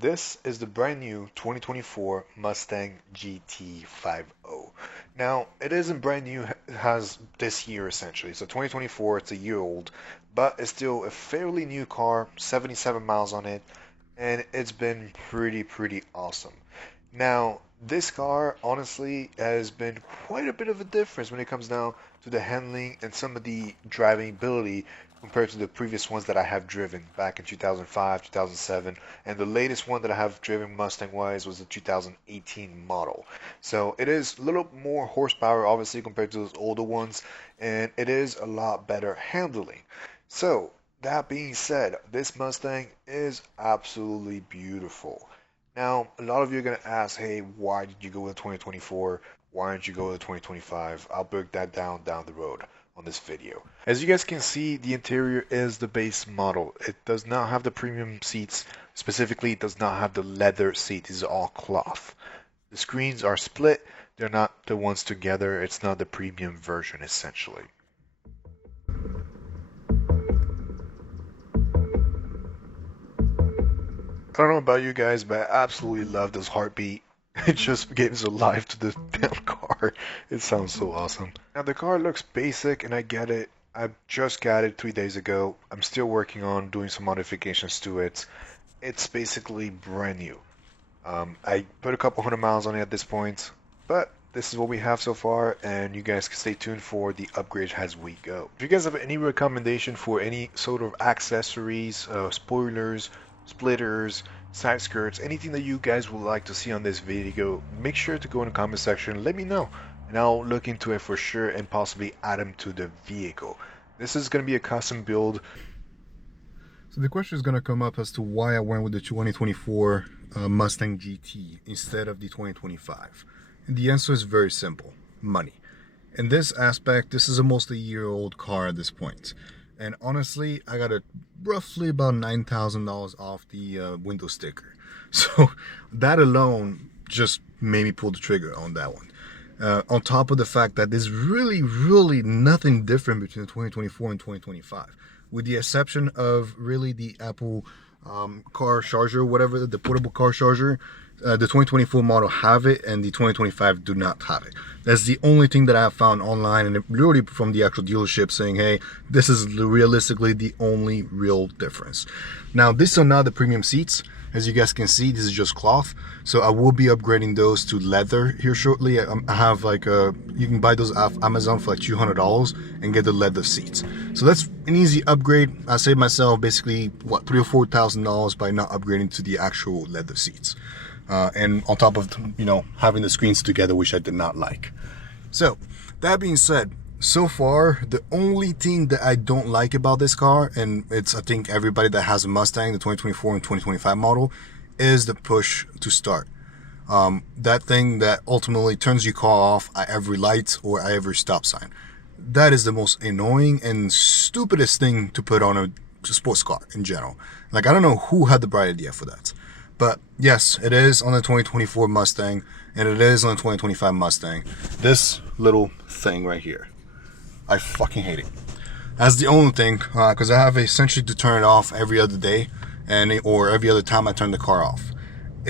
This is the brand new 2024 Mustang GT 5.0. Now, it isn't brand new, it has this year essentially. So 2024, it's a year old, but it's still a fairly new car, 77 miles on it, and it's been pretty awesome. Now, this car honestly has been quite a bit of a difference when it comes down to the handling and some of the driving ability compared to the previous ones that I have driven back in 2005, 2007, and the latest one that I have driven Mustang-wise was the 2018 model. So it is a little more horsepower obviously compared to those older ones, and it is a lot better handling. So that being said, this Mustang is absolutely beautiful. Now, a lot of you are going to ask, hey, why did you go with 2024? Why didn't you go with 2025? I'll break that down the road on this video. As you guys can see, the interior is the base model. It does not have the premium seats. Specifically, it does not have the leather seat. These are all cloth. The screens are split. They're not the ones together. It's not the premium version, essentially. I don't know about you guys, but I absolutely love this heartbeat. It just gives a life to the damn car. It sounds so awesome. Now the car looks basic and I get it. I just got it 3 days ago. I'm still working on doing some modifications to it. It's basically brand new. I put a couple hundred miles on it at this point, but this is what we have so far, and you guys can stay tuned for the upgrade as we go. If you guys have any recommendation for any sort of accessories, spoilers, splitters, side skirts, anything that you guys would like to see on this video, make sure to go in the comment section, let me know, and I'll look into it for sure and possibly add them to the vehicle. This is going to be a custom build. So the question is going to come up as to why I went with the 2024 Mustang GT instead of the 2025. And the answer is very simple: money. In this aspect, this is almost a year-old car at this point. And honestly, I got it roughly about $9,000 off the window sticker. So that alone just made me pull the trigger on that one. On top of the fact that there's really nothing different between the 2024 and 2025, with the exception of really the Apple car charger, whatever, the portable car charger. The 2024 model have it and the 2025 do not have it. That's the only thing that I have found online, and really from the actual dealership saying, hey, this is realistically the only real difference. Now, these are not the premium seats. As you guys can see, this is just cloth. So I will be upgrading those to leather here shortly. I have like you can buy those off Amazon for like $200 and get the leather seats. So that's an easy upgrade. I saved myself basically what, $3,000 or $4,000 by not upgrading to the actual leather seats. And on top of, you know, having the screens together, which I did not like. So that being said, so far the only thing that I don't like about this car, and it's I think everybody that has a Mustang, the 2024 and 2025 model, is the push to start. That thing that ultimately turns your car off at every light or at every stop sign. That is the most annoying and stupidest thing to put on a sports car in general. Like, I don't know who had the bright idea for that. But yes, it is on the 2024 Mustang, and it is on the 2025 Mustang. This little thing right here, I fucking hate it. That's the only thing, because I have essentially to turn it off every other day, or every other time I turn the car off.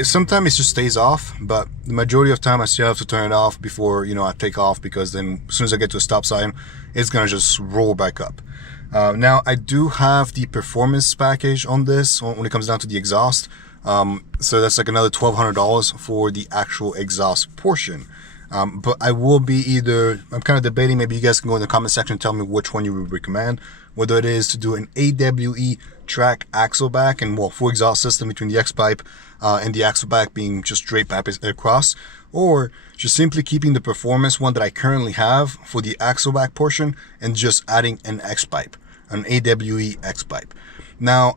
Sometimes it just stays off, but the majority of time I still have to turn it off before, you know, I take off, because then as soon as I get to a stop sign, it's gonna just roll back up. Now I do have the performance package on this when it comes down to the exhaust. So that's like another $1,200 for the actual exhaust portion. But I will be I'm kind of debating, maybe you guys can go in the comment section and tell me which one you would recommend, whether it is to do an AWE track axle back and, well, full exhaust system between the X-pipe and the axle back being just straight back across, or just simply keeping the performance one that I currently have for the axle back portion and just adding an X-pipe, an AWE X-pipe. Now,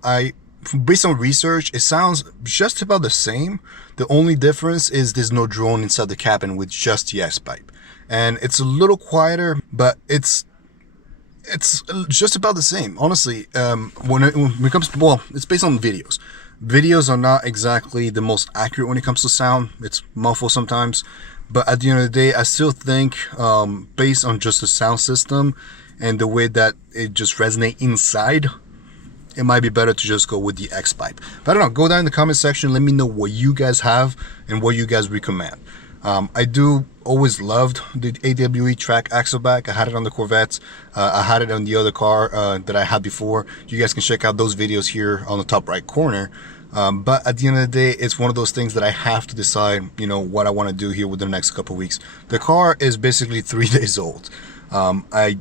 based on research, it sounds just about the same. The only difference is there's no drone inside the cabin with just the X-pipe, and it's a little quieter, but it's just about the same, honestly. When it comes to, well, it's based on videos. Videos are not exactly the most accurate when it comes to sound. It's muffled sometimes, but at the end of the day, I still think, based on just the sound system and the way that it just resonates inside, it might be better to just go with the X-Pipe. But I don't know, go down in the comment section, let me know what you guys have and what you guys recommend. I do always loved the AWE track axle back. I had it on the Corvette. I had it on the other car that I had before. You guys can check out those videos here on the top right corner. But at the end of the day, it's one of those things that I have to decide, you know, what I want to do here within the next couple of weeks. The car is basically 3 days old. I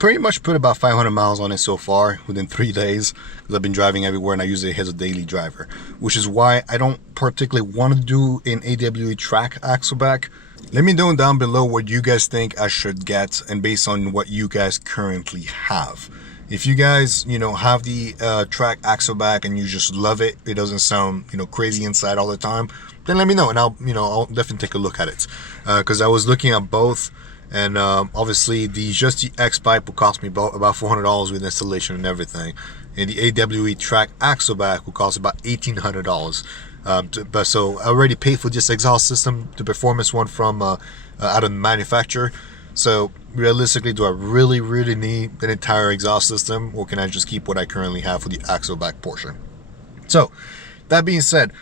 pretty much put about 500 miles on it so far within 3 days, because I've been driving everywhere and I use it as a daily driver, which is why I don't particularly want to do an AWE track axle back. Let me know down below what you guys think I should get, and based on what you guys currently have. If you guys, you know, have the track axle back and you just love it, it doesn't sound, you know, crazy inside all the time, then let me know and I'll definitely take a look at it. Because I was looking at both. And obviously, just the X-Pipe will cost me about $400 with installation and everything. And the AWE track axle back will cost about $1,800. But so I already paid for this exhaust system, the performance one from out of the manufacturer. So realistically, do I really need an entire exhaust system, or can I just keep what I currently have for the axle back portion? So that being said,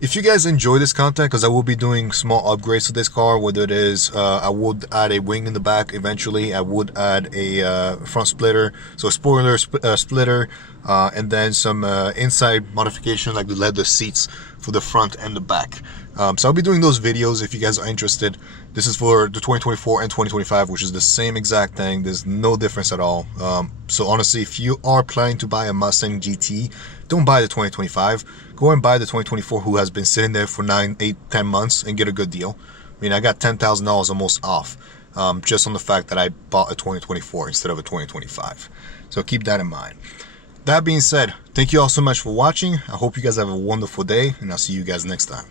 if you guys enjoy this content, because I will be doing small upgrades to this car, whether it is I would add a wing in the back eventually, I would add a front splitter, so a spoiler splitter, and then some inside modification like the leather seats for the front and the back. So I'll be doing those videos if you guys are interested. This is for the 2024 and 2025, which is the same exact thing. There's no difference at all. So honestly, if you are planning to buy a Mustang GT, don't buy the 2025. Go and buy the 2024, who has been sitting there for 9, 8, 10 months, and get a good deal. I mean, I got $10,000 almost off, just on the fact that I bought a 2024 instead of a 2025. So keep that in mind. That being said, thank you all so much for watching. I hope you guys have a wonderful day, and I'll see you guys next time.